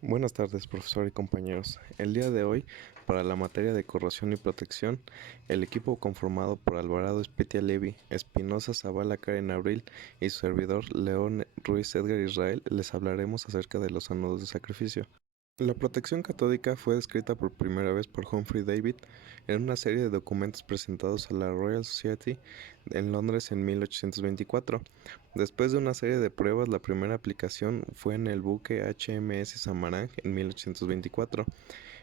Buenas tardes, profesor y compañeros. El día de hoy, para la materia de corrosión y protección, el equipo conformado por Alvarado Espitia Levi, Espinosa Zavala Karen Abril y su servidor León Ruiz Edgar Israel les hablaremos acerca de los ánodos de sacrificio. La protección catódica fue descrita por primera vez por Humphrey David en una serie de documentos presentados a la Royal Society en Londres en 1824. Después de una serie de pruebas, la primera aplicación fue en el buque HMS Samarang en 1824,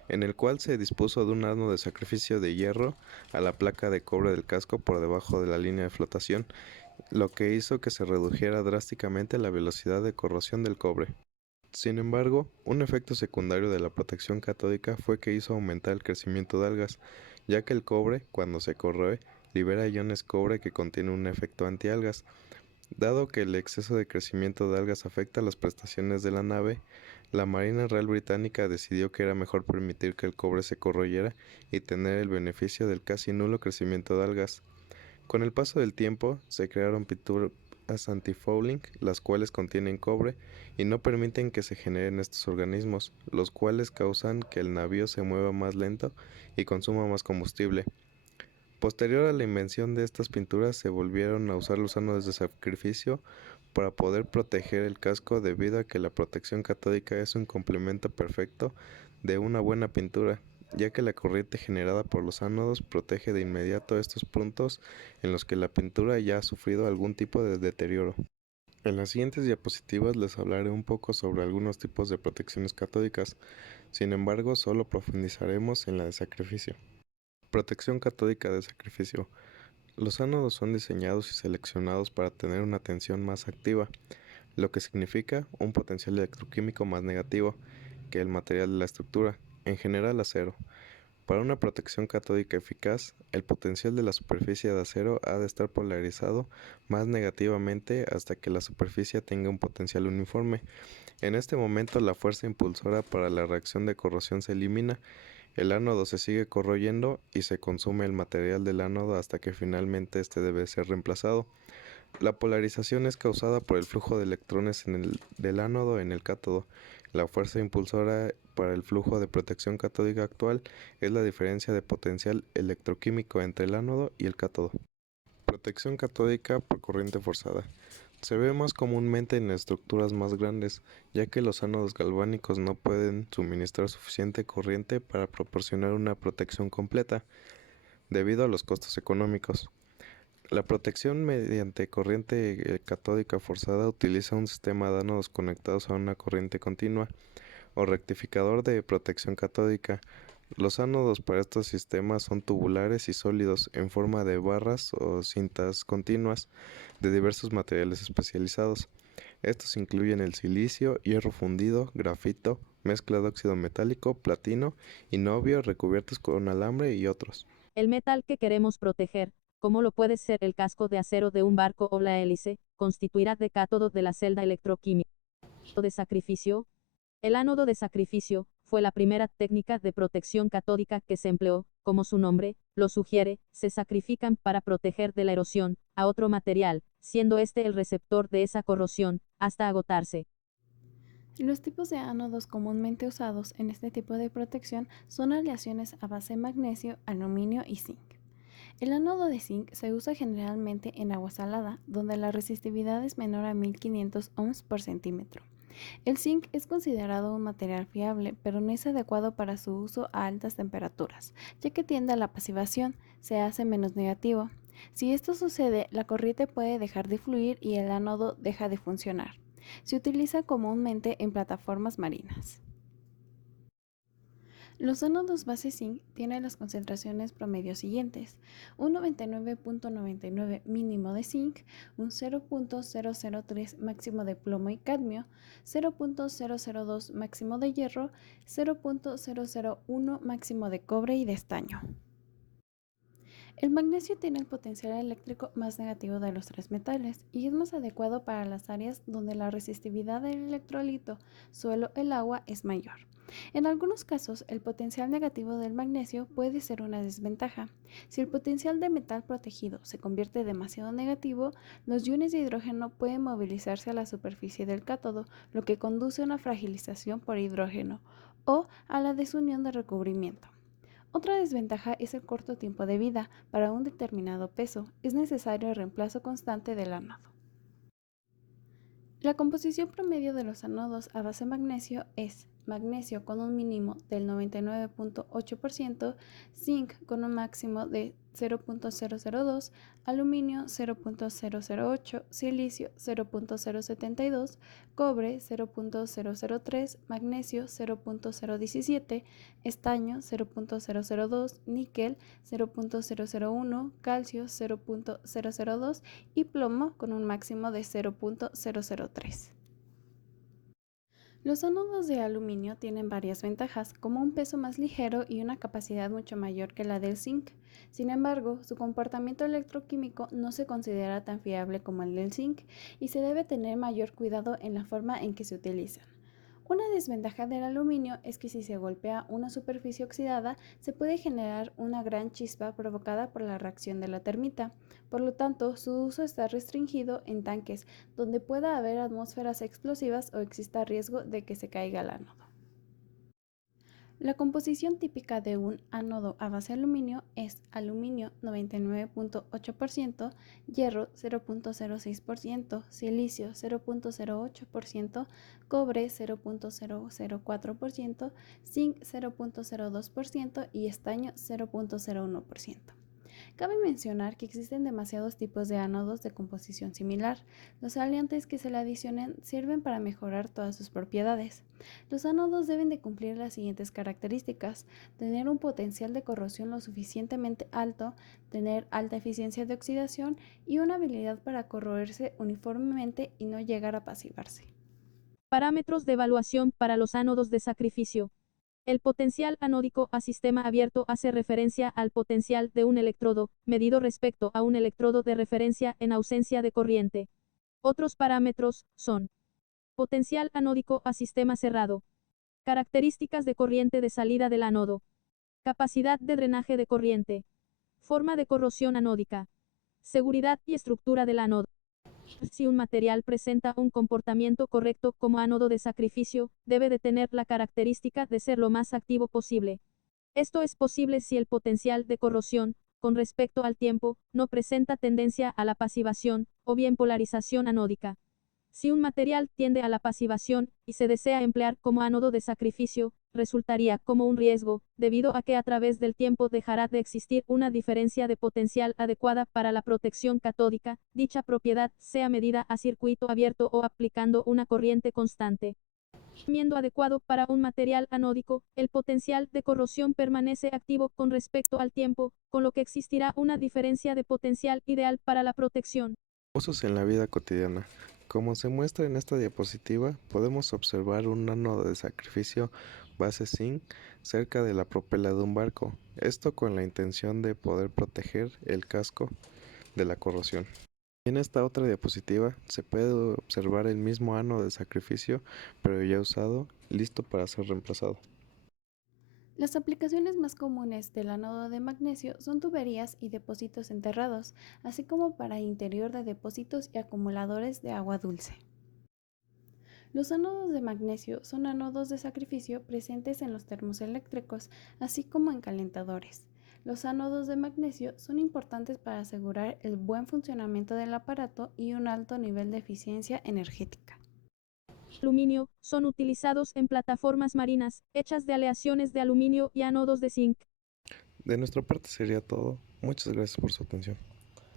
en el cual se dispuso de un asno de sacrificio de hierro a la placa de cobre del casco por debajo de la línea de flotación, lo que hizo que se redujera drásticamente la velocidad de corrosión del cobre. Sin embargo, un efecto secundario de la protección catódica fue que hizo aumentar el crecimiento de algas, ya que el cobre, cuando se corroe, libera iones cobre que contienen un efecto antialgas. Dado que el exceso de crecimiento de algas afecta las prestaciones de la nave, la Marina Real Británica decidió que era mejor permitir que el cobre se corroyera y tener el beneficio del casi nulo crecimiento de algas. Con el paso del tiempo, se crearon pinturas anti-fouling, las cuales contienen cobre y no permiten que se generen estos organismos, los cuales causan que el navío se mueva más lento y consuma más combustible. Posterior a la invención de estas pinturas, se volvieron a usar los ánodos de sacrificio para poder proteger el casco, debido a que la protección catódica es un complemento perfecto de una buena pintura, ya que la corriente generada por los ánodos protege de inmediato estos puntos en los que la pintura ya ha sufrido algún tipo de deterioro. En las siguientes diapositivas les hablaré un poco sobre algunos tipos de protecciones catódicas. Sin embargo, solo profundizaremos en la de sacrificio. Protección catódica de sacrificio. Los ánodos son diseñados y seleccionados para tener una tensión más activa, lo que significa un potencial electroquímico más negativo que el material de la estructura, en general acero. Para una protección catódica eficaz, el potencial de la superficie de acero ha de estar polarizado más negativamente hasta que la superficie tenga un potencial uniforme. En este momento, la fuerza impulsora para la reacción de corrosión se elimina, el ánodo se sigue corroyendo y se consume el material del ánodo hasta que finalmente este debe ser reemplazado. La polarización es causada por el flujo de electrones del ánodo en el cátodo. La fuerza impulsora para el flujo de protección catódica actual es la diferencia de potencial electroquímico entre el ánodo y el cátodo. Protección catódica por corriente forzada. Se ve más comúnmente en estructuras más grandes, ya que los ánodos galvánicos no pueden suministrar suficiente corriente para proporcionar una protección completa, debido a los costos económicos. La protección mediante corriente catódica forzada utiliza un sistema de ánodos conectados a una corriente continua o rectificador de protección catódica. Los ánodos para estos sistemas son tubulares y sólidos en forma de barras o cintas continuas de diversos materiales especializados. Estos incluyen el silicio, hierro fundido, grafito, mezcla de óxido metálico, platino y niobio recubiertos con alambre y otros. El metal que queremos proteger, como lo puede ser el casco de acero de un barco o la hélice, constituirá de cátodo de la celda electroquímica. De sacrificio. El ánodo de sacrificio fue la primera técnica de protección catódica que se empleó, como su nombre lo sugiere, se sacrifican para proteger de la erosión a otro material, siendo este el receptor de esa corrosión, hasta agotarse. Los tipos de ánodos comúnmente usados en este tipo de protección son aleaciones a base de magnesio, aluminio y zinc. El ánodo de zinc se usa generalmente en agua salada, donde la resistividad es menor a 1500 ohms por centímetro. El zinc es considerado un material fiable, pero no es adecuado para su uso a altas temperaturas, ya que tiende a la pasivación, se hace menos negativo. Si esto sucede, la corriente puede dejar de fluir y el ánodo deja de funcionar. Se utiliza comúnmente en plataformas marinas. Los ánodos base zinc tienen las concentraciones promedio siguientes: un 99.99 mínimo de zinc, un 0.003 máximo de plomo y cadmio, 0.002 máximo de hierro, 0.001 máximo de cobre y de estaño. El magnesio tiene el potencial eléctrico más negativo de los tres metales y es más adecuado para las áreas donde la resistividad del electrolito, suelo, el agua es mayor. En algunos casos, el potencial negativo del magnesio puede ser una desventaja. Si el potencial de metal protegido se convierte demasiado negativo, los iones de hidrógeno pueden movilizarse a la superficie del cátodo, lo que conduce a una fragilización por hidrógeno o a la desunión de recubrimiento. Otra desventaja es el corto tiempo de vida. Para un determinado peso, es necesario el reemplazo constante del ánodo. La composición promedio de los ánodos a base magnesio es magnesio con un mínimo del 99.8%, zinc con un máximo de 0.002, aluminio 0.008, silicio 0.072, cobre 0.003, magnesio 0.017, estaño 0.002, níquel 0.001, calcio 0.002 y plomo con un máximo de 0.003. Los ánodos de aluminio tienen varias ventajas, como un peso más ligero y una capacidad mucho mayor que la del zinc. Sin embargo, su comportamiento electroquímico no se considera tan fiable como el del zinc y se debe tener mayor cuidado en la forma en que se utilizan. Una desventaja del aluminio es que si se golpea una superficie oxidada, se puede generar una gran chispa provocada por la reacción de la termita. Por lo tanto, su uso está restringido en tanques donde pueda haber atmósferas explosivas o exista riesgo de que se caiga el ánodo. La composición típica de un ánodo a base de aluminio es aluminio 99.8%, hierro 0.06%, silicio 0.08%, cobre 0.004%, zinc 0.02% y estaño 0.01%. Cabe mencionar que existen demasiados tipos de ánodos de composición similar. Los aliantes que se le adicionen sirven para mejorar todas sus propiedades. Los ánodos deben de cumplir las siguientes características: tener un potencial de corrosión lo suficientemente alto, tener alta eficiencia de oxidación y una habilidad para corroerse uniformemente y no llegar a pasivarse. Parámetros de evaluación para los ánodos de sacrificio. El potencial anódico a sistema abierto hace referencia al potencial de un electrodo, medido respecto a un electrodo de referencia en ausencia de corriente. Otros parámetros son: potencial anódico a sistema cerrado, características de corriente de salida del ánodo, capacidad de drenaje de corriente, forma de corrosión anódica, seguridad y estructura del ánodo. Si un material presenta un comportamiento correcto como ánodo de sacrificio, debe de tener la característica de ser lo más activo posible. Esto es posible si el potencial de corrosión, con respecto al tiempo, no presenta tendencia a la pasivación, o bien polarización anódica. Si un material tiende a la pasivación, y se desea emplear como ánodo de sacrificio, resultaría como un riesgo, debido a que a través del tiempo dejará de existir una diferencia de potencial adecuada para la protección catódica, dicha propiedad sea medida a circuito abierto o aplicando una corriente constante. Siendo adecuado para un material anódico, el potencial de corrosión permanece activo con respecto al tiempo, con lo que existirá una diferencia de potencial ideal para la protección. Usos en la vida cotidiana. Como se muestra en esta diapositiva, podemos observar un ánodo de sacrificio base zinc cerca de la propela de un barco, esto con la intención de poder proteger el casco de la corrosión. En esta otra diapositiva se puede observar el mismo ánodo de sacrificio, pero ya usado, listo para ser reemplazado. Las aplicaciones más comunes del ánodo de magnesio son tuberías y depósitos enterrados, así como para interior de depósitos y acumuladores de agua dulce. Los ánodos de magnesio son ánodos de sacrificio presentes en los termoeléctricos, así como en calentadores. Los ánodos de magnesio son importantes para asegurar el buen funcionamiento del aparato y un alto nivel de eficiencia energética. Aluminio, son utilizados en plataformas marinas, hechas de aleaciones de aluminio y ánodos de zinc. De nuestra parte sería todo. Muchas gracias por su atención.